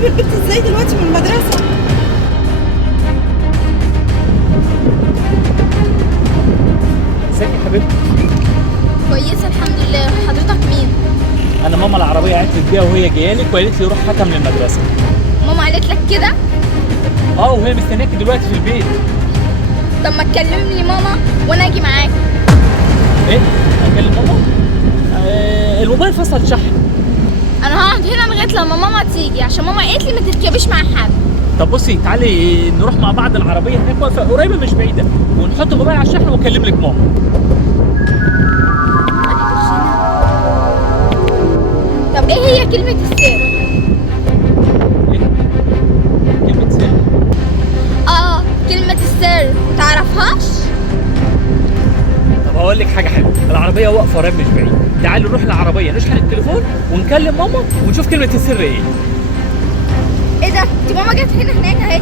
هجيب البنت ازاي دلوقتي من المدرسه؟ ازيك يا حبيبتي؟ كويسه الحمد لله. حضرتك مين؟ انا ماما العربيه قالت لي بيها وهي جايه لك وقالت لي روح هاتها من المدرسه. ماما قالت لك كده؟ اه وهي مستنياكي دلوقتي في البيت. طب ما تكلمني ماما وانا اجي معاك. ايه؟ اكلم ماما؟ الموبايل فصل شحن. انا هقعد هنا لغايه لما ماما تيجي عشان ماما قالت لي ما تركبيش مع حد. طب بصي تعالي نروح مع بعض العربيه هناك واقفه قريبه مش بعيده ونحط الموبايل على الشحن واكلم لك ماما. طب ايه هي كلمه السر؟ ايه؟ كلمه سر؟ اه كلمه السر متعرفهاش؟ طب هقول لك حاجه حلوه، العربيه واقفه قريب مش بعيد، تعالي نروح العربيه نشحن التليفون ونكلم ماما ونشوف كلمه السر ايه. ايه ده؟ دي ماما جت هناك اهي.